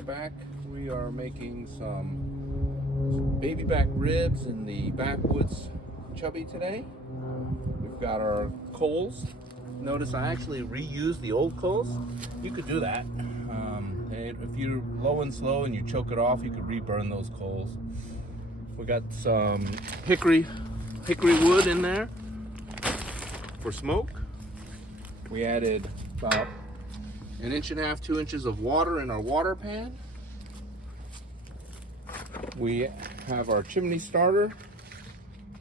are back. We are making some baby back ribs in the Backwoods Chubby today. We've got our coals. Notice I actually reused the old coals. You could do that. If you're low and slow and you choke it off, you could reburn those coals. We got some hickory wood in there for smoke. We added about 1.5 inches, 2 inches of water in our water pan. We have our chimney starter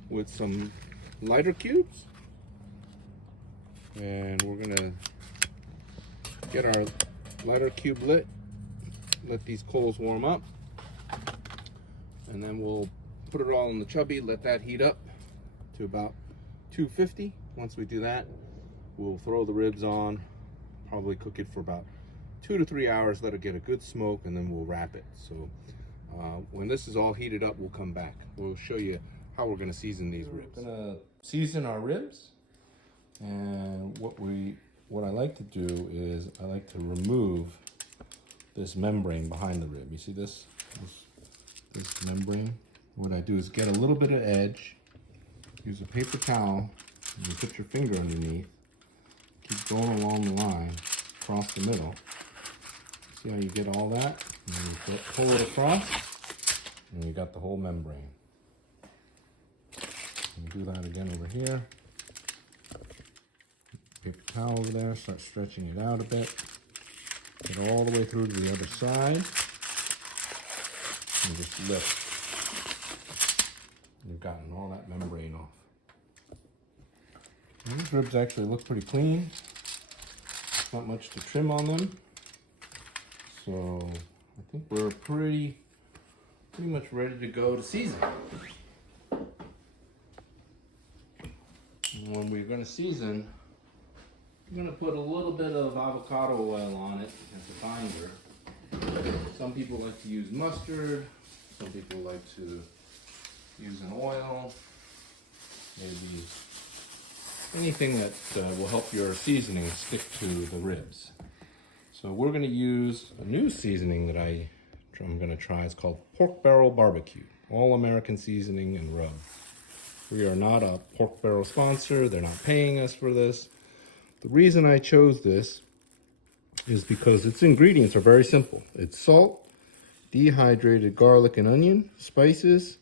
with some lighter cubes. And we're gonna get our lighter cube lit, let these coals warm up, and then we'll put it all in the Chubby, let that heat up to about 250. Once we do that, we'll throw the ribs on, probably cook it for about 2 to 3 hours, let it get a good smoke, and then we'll wrap it. So when this is all heated up, we'll come back. We'll show you how we're gonna season these ribs. We're gonna season our ribs, and what I like to do is I like to remove this membrane behind the rib. You see this membrane? What I do is get a little bit of edge, use a paper towel, and you put your finger underneath, keep going along the line, across the middle. See how you get all that? And then you pull it across, and you got the whole membrane. And do that again over here. Paper towel over there, start stretching it out a bit. Get all the way through to the other side. And just lift. You've gotten all that membrane off. And these ribs actually look pretty clean. Not much to trim on them. So I think we're pretty much ready to go to season. And when we're going to season, we're going to put a little bit of avocado oil on it as a binder. Some people like to use mustard. Some people like to use an oil. Maybe anything that will help your seasoning stick to the ribs. So we're going to use a new seasoning that I'm going to try. It's called Pork Barrel Barbecue. All American seasoning and rub. We are not a Pork Barrel sponsor. They're not paying us for this. The reason I chose this is because its ingredients are very simple. It's salt, dehydrated garlic and onion, spices,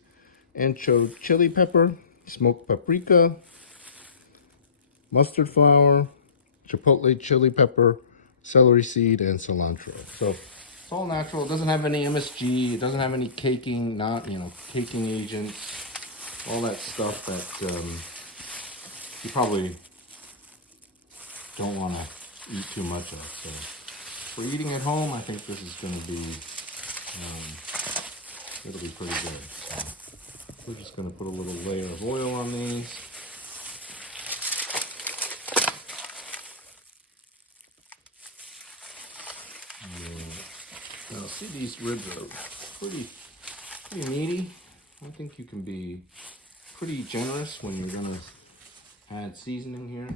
anchovy chili pepper, smoked paprika, mustard flour, chipotle chili pepper, celery seed, and cilantro. So it's all natural. It doesn't have any MSG. It doesn't have any caking, caking agents, all that stuff that you probably don't want to eat too much of. So for eating at home, I think this is going to be, it'll be pretty good. So we're just going to put a little layer of oil on these. Now see, these ribs are pretty meaty. I think you can be pretty generous when you're going to add seasoning here.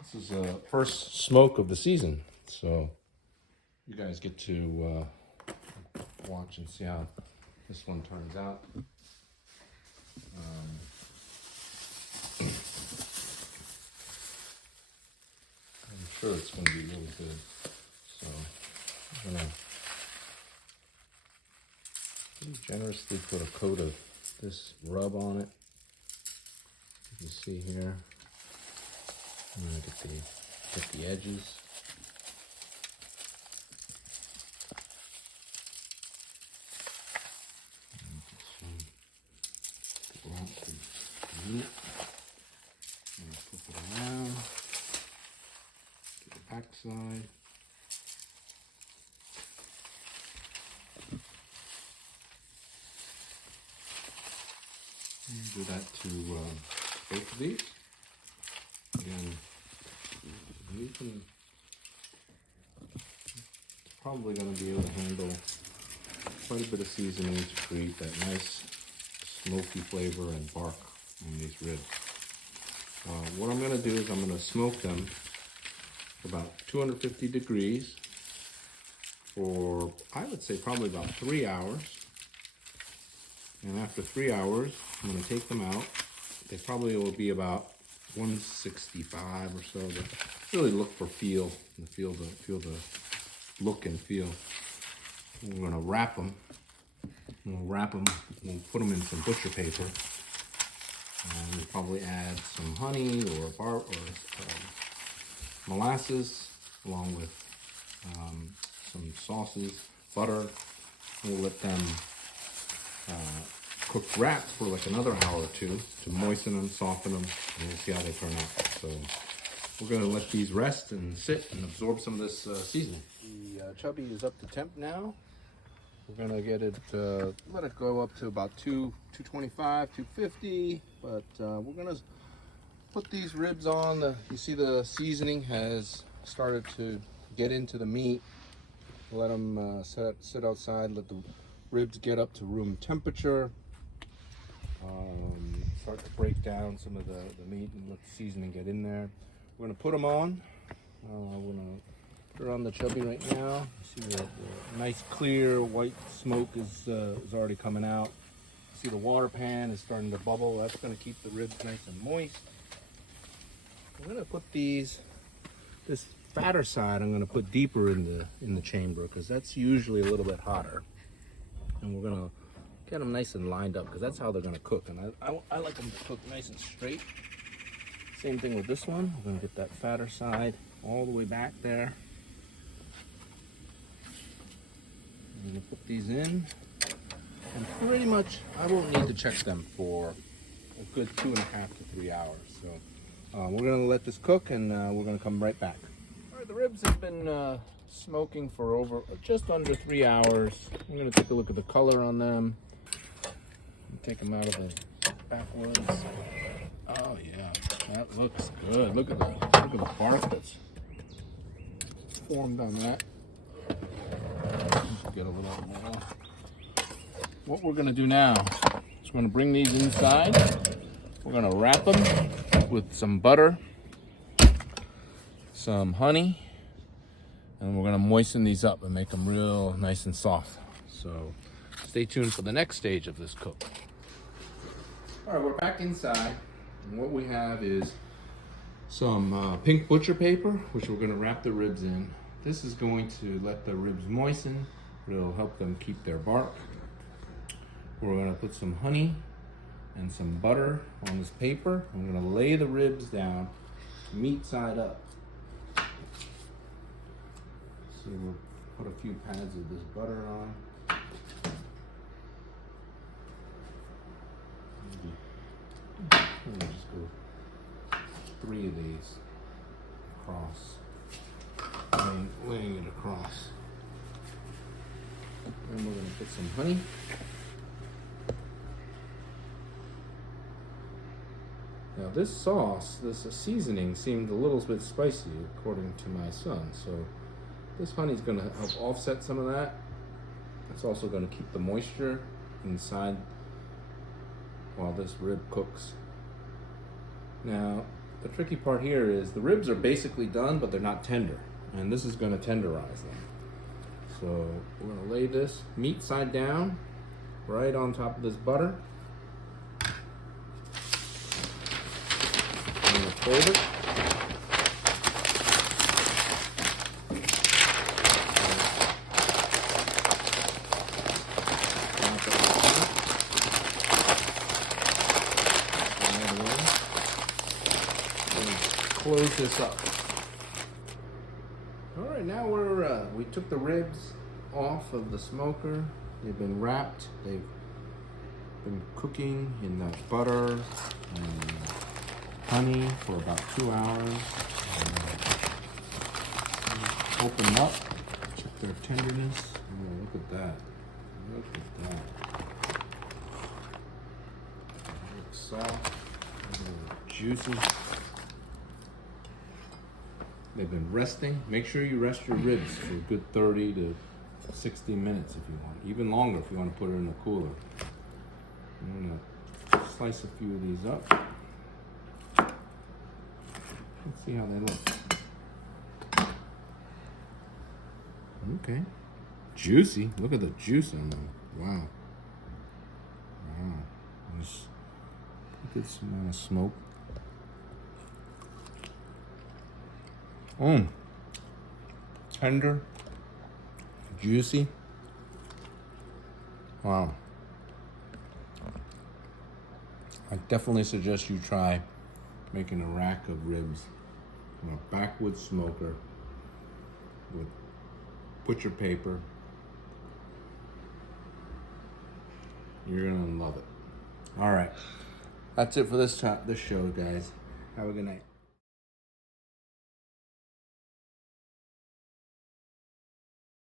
This is the first smoke of the season, so you guys get to watch and see how this one turns out. I'm sure it's going to be really good. So I'm going to pretty generously put a coat of this rub on it. You can see here. I'm going to get the edges. And flip it around. Get the back side. And do that to both of these. Again, you can probably going to be able to handle quite a bit of seasoning to create that nice smoky flavor and bark on these ribs. What I'm going to do is I'm going to smoke them about 250 degrees for, I would say, probably about 3 hours. And after 3 hours, I'm going to take them out. They probably will be about 165 or so. To really look for feel the look and feel. We're going to wrap them. We'll put them in some butcher paper. And we'll probably add some honey or molasses, along with some sauces, butter. We'll let them cook wrapped for like another hour or two to moisten them, soften them, and we'll see how they turn out. So we're gonna let these rest and sit and absorb some of this seasoning. The chubby is up to temp now. We're gonna get it, let it go up to about 225, 250, but we're gonna put these ribs on. You see the seasoning has started to get into the meat. Let them sit outside, let the ribs get up to room temperature. Start to break down some of the meat and let the seasoning get in there. We're gonna put them on. We're gonna put it on the chubby right now. You see the nice clear white smoke is already coming out. See the water pan is starting to bubble. That's gonna keep the ribs nice and moist. I'm gonna put this fatter side I'm gonna put deeper in the chamber because that's usually a little bit hotter. And we're gonna get them nice and lined up because that's how they're gonna cook. And I like them to cook nice and straight. Same thing with this one. We're gonna get that fatter side all the way back there. I'm gonna put these in. And pretty much, I won't need to check them for a good 2.5 to 3 hours. So we're gonna let this cook and we're gonna come right back. All right, the ribs have been smoking for just under 3 hours. I'm gonna take a look at the color on them. Take them out of the Backwoods. Oh yeah, that looks good. Look at the bark that's formed on that. Get a little more. What we're gonna do now is we're gonna bring these inside. We're gonna wrap them with some butter, some honey, and we're gonna moisten these up and make them real nice and soft. So stay tuned for the next stage of this cook. All right, we're back inside, and what we have is some pink butcher paper, which we're gonna wrap the ribs in. This is going to let the ribs moisten. It'll help them keep their bark. We're gonna put some honey and some butter on this paper. I'm gonna lay the ribs down, meat side up. So we'll put a few pads of this butter on. We'll just go 3 of these across, laying it across. And we're going to put some honey. Now this sauce, this seasoning seemed a little bit spicy according to my son, so this honey is going to help offset some of that. It's also going to keep the moisture inside while this rib cooks. Now, the tricky part here is the ribs are basically done, but they're not tender, and this is going to tenderize them. So we're going to lay this meat side down right on top of this butter. I'm going to fold it. Close this up. All right, now we took the ribs off of the smoker. They've been wrapped. They've been cooking in that butter and honey for about 2 hours. Open them up, check their tenderness. Oh, look at that. Look at that. They look soft. Juicy. They've been resting. Make sure you rest your ribs for a good 30 to 60 minutes if you want. Even longer if you want to put it in the cooler. I'm gonna slice a few of these up. Let's see how they look. Okay. Juicy. Look at the juice on them. Wow. Wow. Look at some smoke. Tender. Juicy. Wow. I definitely suggest you try making a rack of ribs in a backwoods smoker with butcher paper. You're gonna love it. All right, that's it for this show, guys. Have a good night.